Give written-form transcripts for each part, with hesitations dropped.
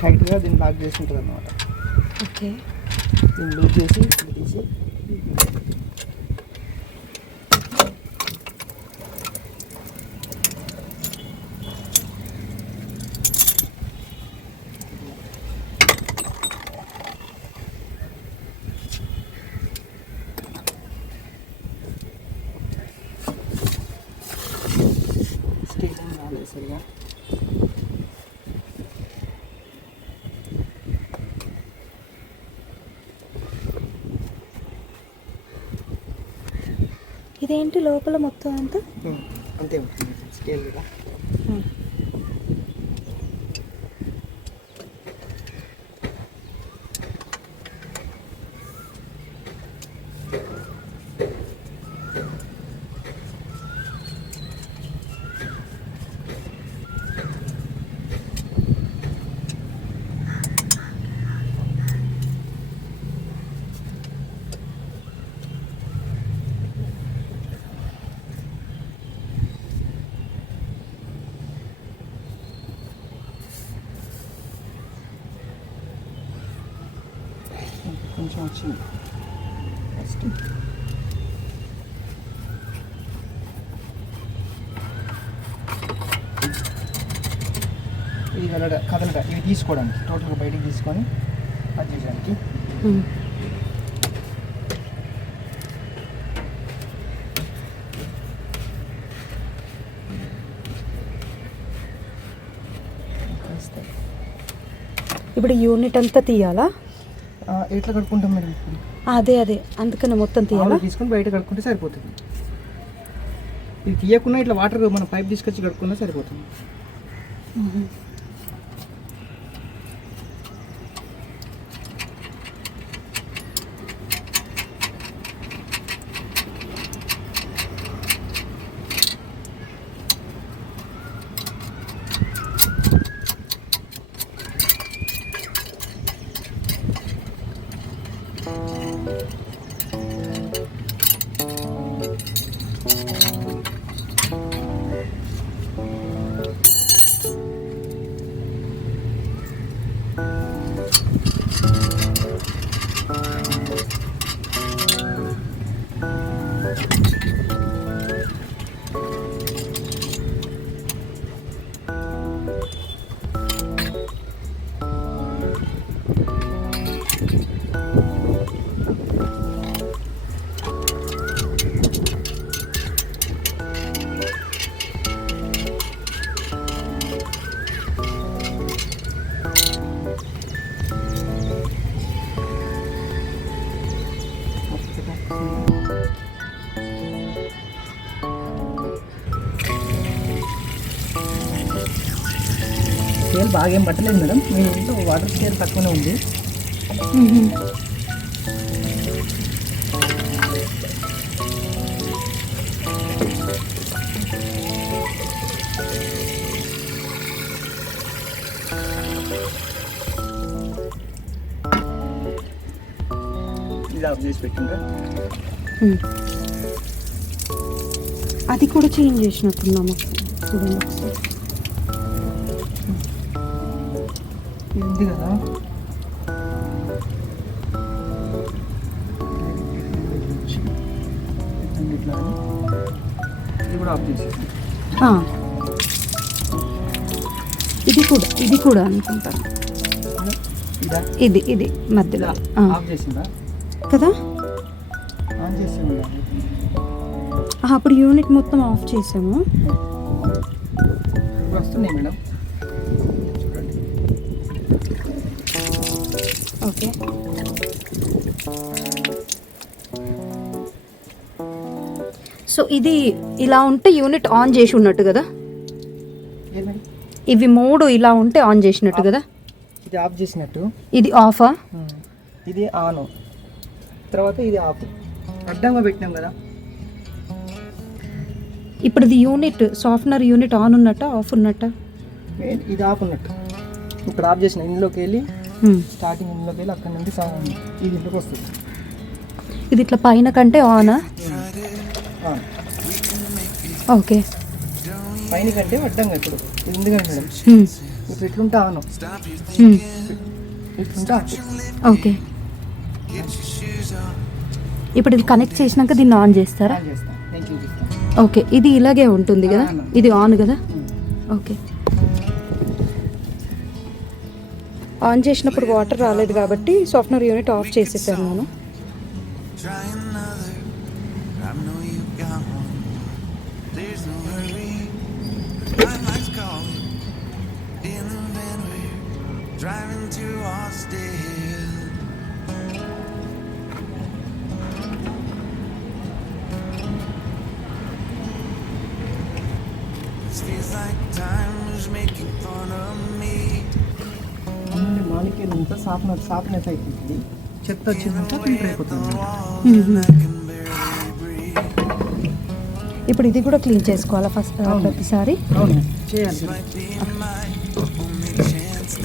టైట్గా దీన్ని లాక్ చేసి ఉంటుంది అన్నమాట. ఓకే, దీన్ని లూజ్ చేసి తీసి స్టీరింగ్ రాలేదు సరిగా. ఇదేంటి లోపల మొత్తం అంతా? అంతే స్కేల్ మీద. కొంచెం వచ్చింది ఫస్ట్. ఇది కదలట ఇవి తీసుకోవడానికి టోటల్గా బయటికి తీసుకొని కట్ చేయడానికి. ఇప్పుడు యూనిట్ అంతా తీయాలా? ఎట్లా కడుక్కుంటాం మేడం? అదే అందుకని మొత్తం తీయాలా? తీసుకొని బయట కడుక్కుంటే సరిపోతుంది. ఇది తీయకుండా ఇట్లా వాటర్ మనం పైప్ తీసుకొచ్చి కడుక్కున్నా సరిపోతుంది. స్కేల్ బాగా ఏం పట్టలేదు మేడం, మీ ఇంట్లో వాటర్ స్కేల్ తక్కువనే ఉంది. ఇది ఆఫ్ చేసి పెట్టిందా? అది కూడా చేంజ్ చేసినట్టున్నాము చూడండి ఒకసారి. ఇది ఉంది కదా, ఇట్లా ఇది కూడా ఆఫ్ చేసేసి ఇది కూడా అనుకుంటాను. ఇది మధ్యలో ఆఫ్ చేసిందా కదా? ఆన్ చేసి అప్పుడు యూనిట్ మొత్తం ఆఫ్ చేసాము. వస్తున్నాయి మేడం, ఓకే. సో ఇది ఇలా ఉంటే యూనిట్ ఆన్ చేసి ఉన్నట్టు కదా? ఇవి మూడు ఇలా ఉంటే ఆన్ చేసినట్టు కదా? ఇది ఆఫ్ చేసినట్టు, ఇది ఆఫా, ఇది ఆన్, తర్వాత ఇది ఆఫ్. అడ్డంగా పెట్టినాం కదా. ఇప్పుడు ఇది యూనిట్ సాఫ్ట్నర్ యూనిట్ ఆన్ ఉన్నట్ట ఆఫ్ ఉన్నట్ట? ఇది ఆఫ్ ఉన్నట్టు. ఇప్పుడు ఆఫ్ చేసిన ఇందులోకి వెళ్ళి స్టార్టింగ్ ఇందులోకి వెళ్ళి అక్కడ నుండి ఇది ఇంట్లోకి వస్తుంది. ఇది ఇట్లా పైన కంటే ఆనా? ఓకే. పైన కంటే అడ్డంగా ఇప్పుడు ఇది ఉంది కదా మేడం, ఇప్పుడు ఇట్లుంటే ఆను, ఇట్లుంటే అటు. ఓకే. ఇప్పుడు ఇది కనెక్ట్ చేసినాక దీన్ని ఆన్ చేస్తారా? ఆన్ చేస్తాను, నేను చూపిస్తాను. ఓకే, ఇది ఇలాగే ఉంటుంది కదా, ఇది ఆన్ కదా. ఓకే. ఆన్ చేసినప్పుడు వాటర్ రాలేదు కాబట్టి సాఫ్ట్వేర్ యూనిట్ ఆఫ్ చేసేసాను నేను. మాలిక్యూల్ అంతా సాఫ్ట్నెస్ అయిపోతుంది, చెత్త వచ్చిందంతా ఫిల్టర్ అయిపోతుంది. ఇప్పుడు ఇది కూడా క్లీన్ చేసుకోవాలా ఫస్ట్ ప్రతిసారి? అవును చేయాలి.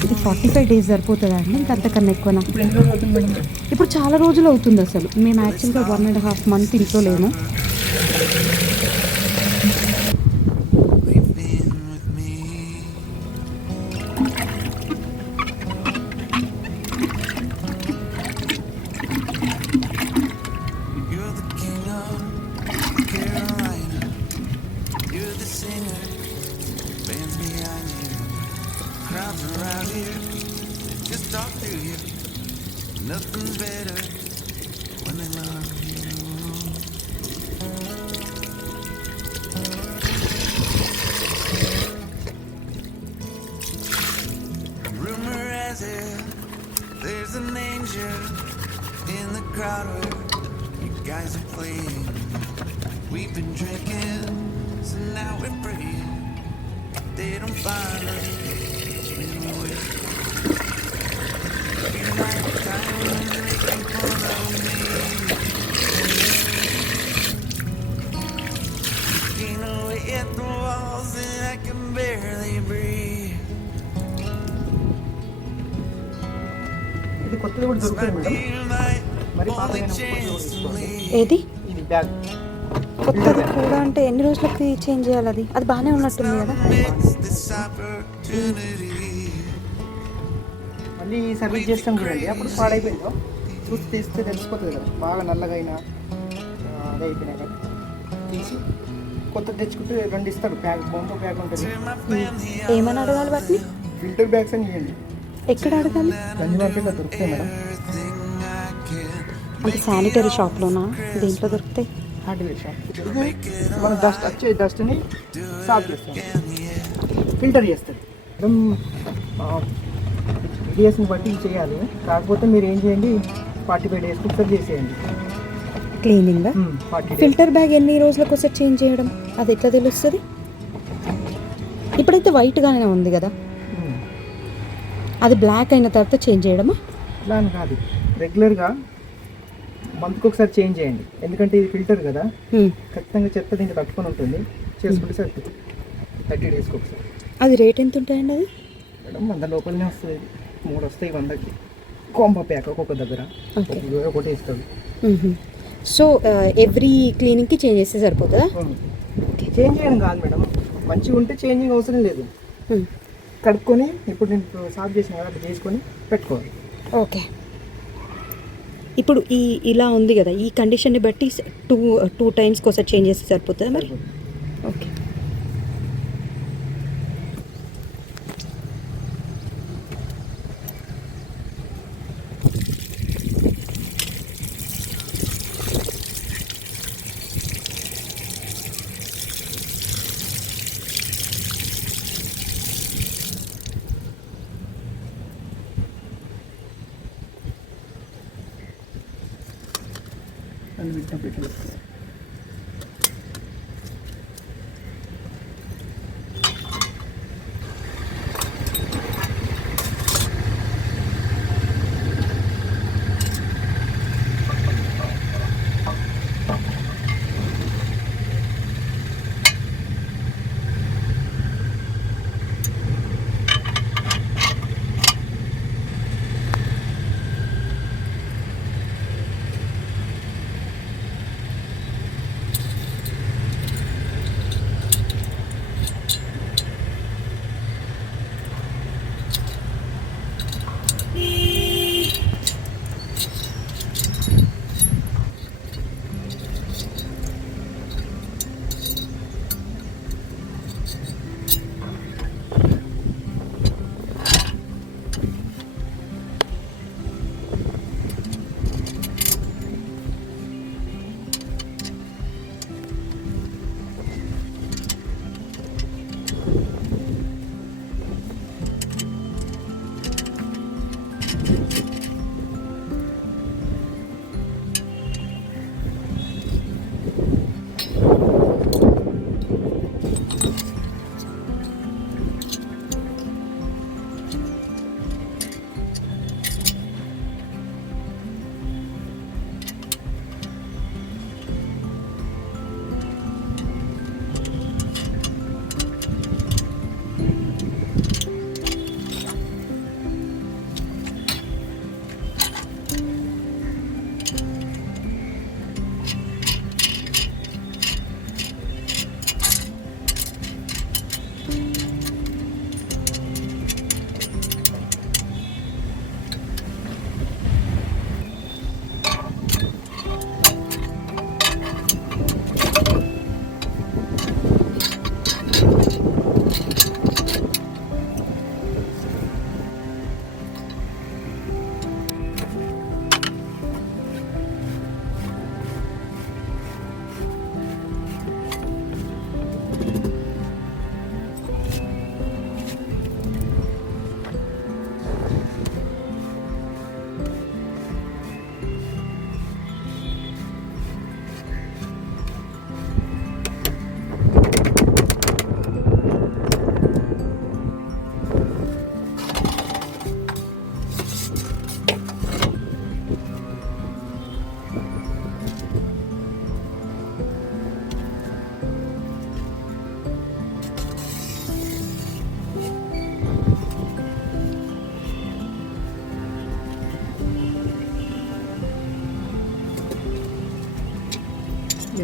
ఇది 45 days సరిపోతుందా అండి, ఇంకంతకన్నా ఎక్కువనా? ఇప్పుడు ఎన్ని రోజులు అవుతుంది మేడం? ఇప్పుడు చాలా రోజులు అవుతుంది అసలు. మేము యాక్చువల్గా 1.5 month ఇంట్లో లేము. There's an angel in the crowd where you guys are playing. We've been drinking, so now we're praying. They don't find us anyway. Feel like time is making fun of me. Looking away at the walls and I can barely breathe. ఇది కొత్తది కూడా దొరుకుతుంది madam, మరి పాతదైన కొత్తది కూడా తీసుకోవాలి. ఏది ఇది బ్యాగ్ కొత్తది కూడా అంటే ఎన్ని రోజులకి చేంజ్ చేయాలి? అది అది బాగానే ఉన్నట్టుంది కదా. మళ్ళీ సర్వీస్ చేస్తాం చూడండి, అప్పుడు పాడైపోయిందో చూసి తీస్తే తెలిసిపోతుంది కదా, బాగా నల్లగా అయినా అదే అయిపోయినా కదా తీసి కొత్తది తెచ్చుకుంటే 2 ఇస్తాడు ప్యాక్, బొంతో ప్యాక్ ఉంటుంది. ఏమని అడగాలి వాటిని? ఫిల్టర్ బ్యాగ్స్ అని ఇవ్వండి. ఎక్కడ అడగాలి? గంజి మార్కెట్లో దొరుకుతాయి మేడం. అంటే శానిటరీ షాప్లోనా, దేంట్లో దొరుకుతాయి? Hardware shop. మన డస్ట్ వచ్చే డస్ట్ని సాఫ్ చేస్తాం, ఫిల్టర్ చేస్తుంది మేడం. టీడీఎస్ని బట్టి చేయాలి, కాకపోతే మీరు ఏం చేయండి 45 days ఒకసారి చేసేయండి క్లీనింగ్. 40 days. ఫిల్టర్ బ్యాగ్ ఎన్ని రోజులకు ఒకసారి చేంజ్ చేయడం, అది ఎట్లా తెలుస్తుంది? ఇప్పుడైతే వైట్గానే ఉంది కదా, అది బ్లాక్ అయిన తర్వాత చేంజ్ చేయడమా? ఇలా అని కాదు, రెగ్యులర్గా మంత్కి ఒకసారి చేంజ్ చేయండి, ఎందుకంటే ఇది ఫిల్టర్ కదా, ఖచ్చితంగా చెత్త దీనికి తట్టుకొని ఉంటుంది, చేసుకుంటే సరిపోతుంది. 30 days ఒకసారి. అది రేట్ ఎంత ఉంటాయండి? అది మేడం 100 లోపలనే వస్తుంది, 3 వస్తాయి 100కి. కాంబో ప్యాక్ ఒక్కొక్క దగ్గర ఒకటి ఇస్తుంది. సో ఎవ్రీ క్లీనింగ్కి చేంజ్ చేస్తే సరిపోతుందా? చేంజ్ చేయడం కాదు మేడం, మంచిగా ఉంటే చేంజింగ్ అవసరం లేదు, కడుక్కొని ఇప్పుడు నేను సాఫ్ చేసిన కదా అట్లా చేసుకొని పెట్టుకోవాలి. ఓకే. ఇప్పుడు ఇలా ఉంది కదా, ఈ కండిషన్ని బట్టి టూ టైమ్స్కి ఒకసారి చేంజ్ చేస్తే సరిపోతుందా మరి? ఓకే. అని పెట్టినప్పుడు ఇట్లా పెట్టుకోవాలి.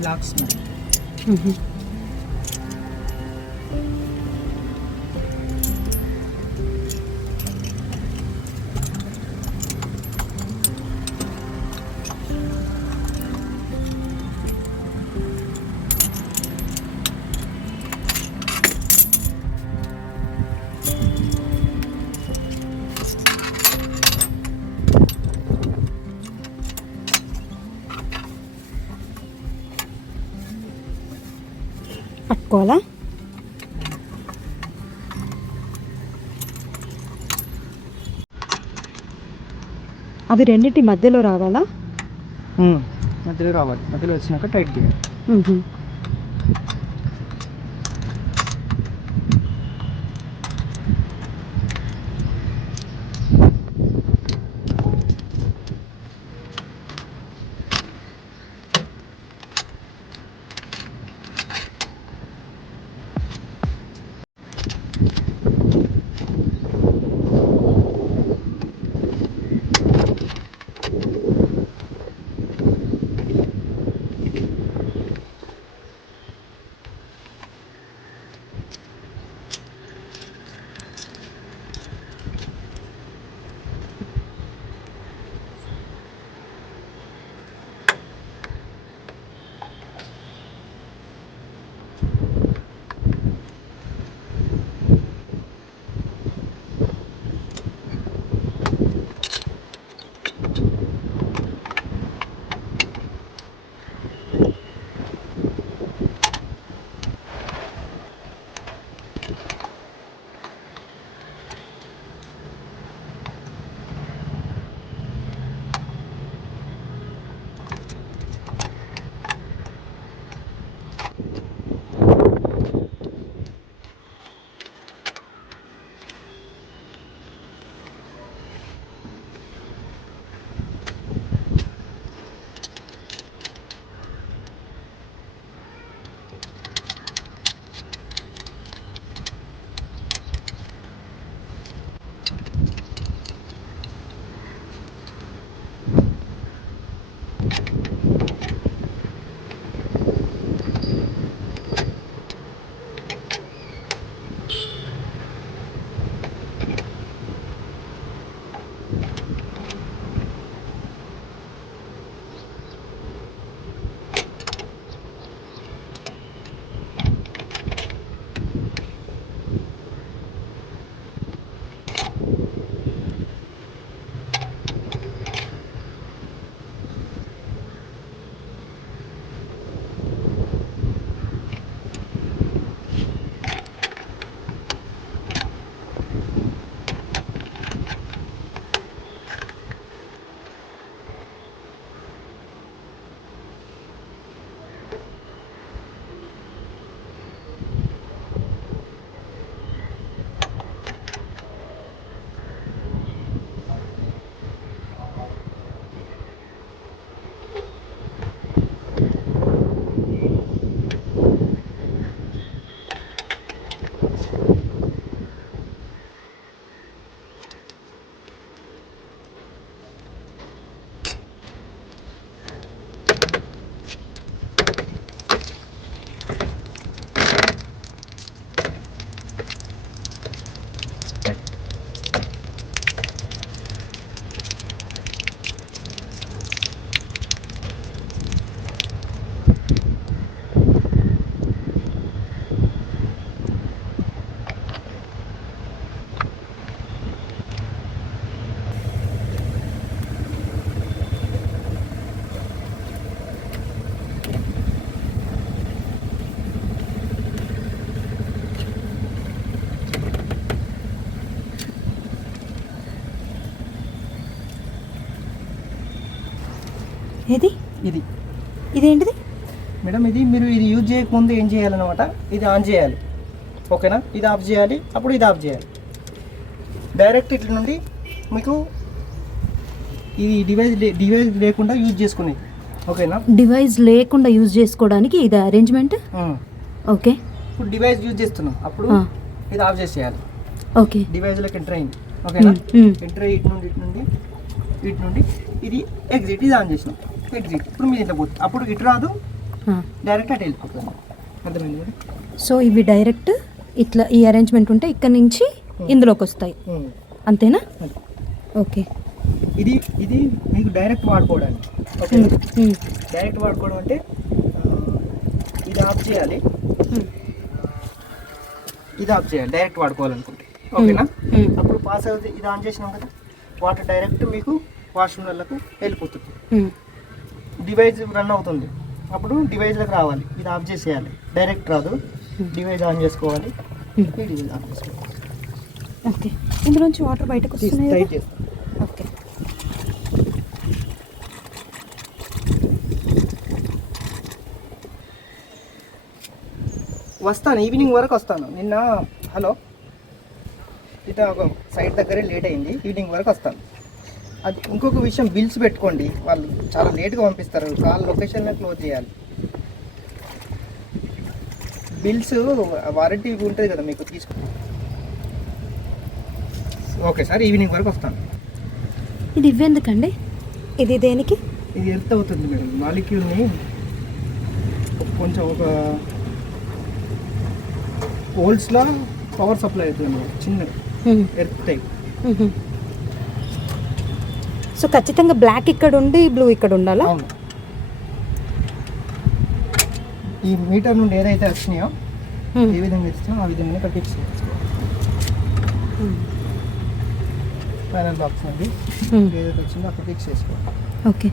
లాక్స్ మరి. పట్టుకోవాలా? అవి రెండింటి మధ్యలో రావాలా? మధ్యలో రావాలి. మధ్యలో వచ్చినాక టైట్ చేయాలి. ఏది ఇది ఇదేంటిది మేడం? ఇది మీరు ఇది యూజ్ చేయకముందు ఏం చేయాలన్నమాట, ఇది ఆన్ చేయాలి. ఓకేనా? ఇది ఆఫ్ చేయాలి, అప్పుడు ఇది ఆఫ్ చేయాలి. డైరెక్ట్ ఇట్ల నుండి మీకు ఇది డివైస్ లేకుండా యూజ్ చేసుకునేది. ఓకేనా? డివైస్ లేకుండా యూజ్ చేసుకోవడానికి ఇది అరేంజ్మెంట్. ఓకే, ఇప్పుడు డివైస్ యూజ్ చేస్తున్నాం, అప్పుడు ఇది ఆఫ్ చేసేయాలి. ఓకే, డివైస్లోకి ఎంటర్ అయింది. ఓకేనా? ఎంటర్ అయ్యి ఇటు నుండి ఇది ఎగ్జిట్, ఇది ఆన్ చేసినాం. ఎగ్జిట్ ఇప్పుడు మీరు ఇట్లా పోతుంది, అప్పుడు ఇటు రాదు, డైరెక్ట్ అటు వెళ్ళిపోతుంది. అర్థమైంది కదా? సో ఇవి డైరెక్ట్ ఇట్లా ఈ అరేంజ్మెంట్ ఉంటే ఇక్కడ నుంచి ఇందులోకి వస్తాయి అంతేనా? అది. ఓకే. ఇది ఇది మీకు డైరెక్ట్ వాడుకోవడానికి. ఓకే, డైరెక్ట్ వాడుకోవడం అంటే ఇది ఆఫ్ చేయాలి, ఇది ఆఫ్ చేయాలి డైరెక్ట్ వాడుకోవాలనుకుంటే. ఓకేనా? అప్పుడు పాస్ అవుతుంది. ఇది ఆన్ చేసినాం కదా, వాటర్ డైరెక్ట్ మీకు వాష్రూమ్లకు వెళ్ళిపోతుంది. డివైస్ రన్ అవుతుంది, అప్పుడు డివైస్లోకి రావాలి. ఇది ఆఫ్ చేసేయాలి, డైరెక్ట్ రాదు. డివైస్ ఆన్ చేసుకోవాలి, ఈ డివైస్ ఆన్ చేసుకోవాలి. ఓకే. ఇందులోంచి వాటర్ బయటకు వస్తున్నాయి టైట్ కదా? చేస్తాం. ఓకే. వస్తాను, ఈవినింగ్ వరకు వస్తాను. నిన్న హలో ఇట్లా ఒక సైట్ దగ్గరే లేట్ అయింది, ఈవినింగ్ వరకు వస్తాను. అది ఇంకొక విషయం, బిల్స్ పెట్టుకోండి, వాళ్ళు చాలా లేట్గా పంపిస్తారు. కాల్ లొకేషన్లో క్లోజ్ చేయాలి. బిల్స్ వారంటీ ఉంటుంది కదా మీకు, తీసుకో. ఓకే సార్, ఈవినింగ్ వరకు వస్తాను. ఇది ఇవ్వేందుకండి? ఇది దేనికి? ఇది ఎర్త్ అవుతుంది మేడం, మాలిక్యూల్ని కొంచెం ఒక హోల్స్లో పవర్ సప్లై అవుతుంది అన్నమాట, చిన్నది ఎర్త్ టైప్. సో ఖచ్చితంగా బ్లాక్ ఇక్కడ ఉండి బ్లూ ఇక్కడ ఉండాలా? అవును. ఈ మీటర్ నుండి ఏదైతే వచ్చినాయో ఏ విధంగా ఇస్తామో ఆ విధంగా ఇక్కడ ఫిక్స్ చేసుకోవాలి. ఫైనల్ బాక్స్ నుండి ఏదైతే వచ్చిందో అక్కడ ఫిక్స్ చేసుకోవాలి. ఓకే.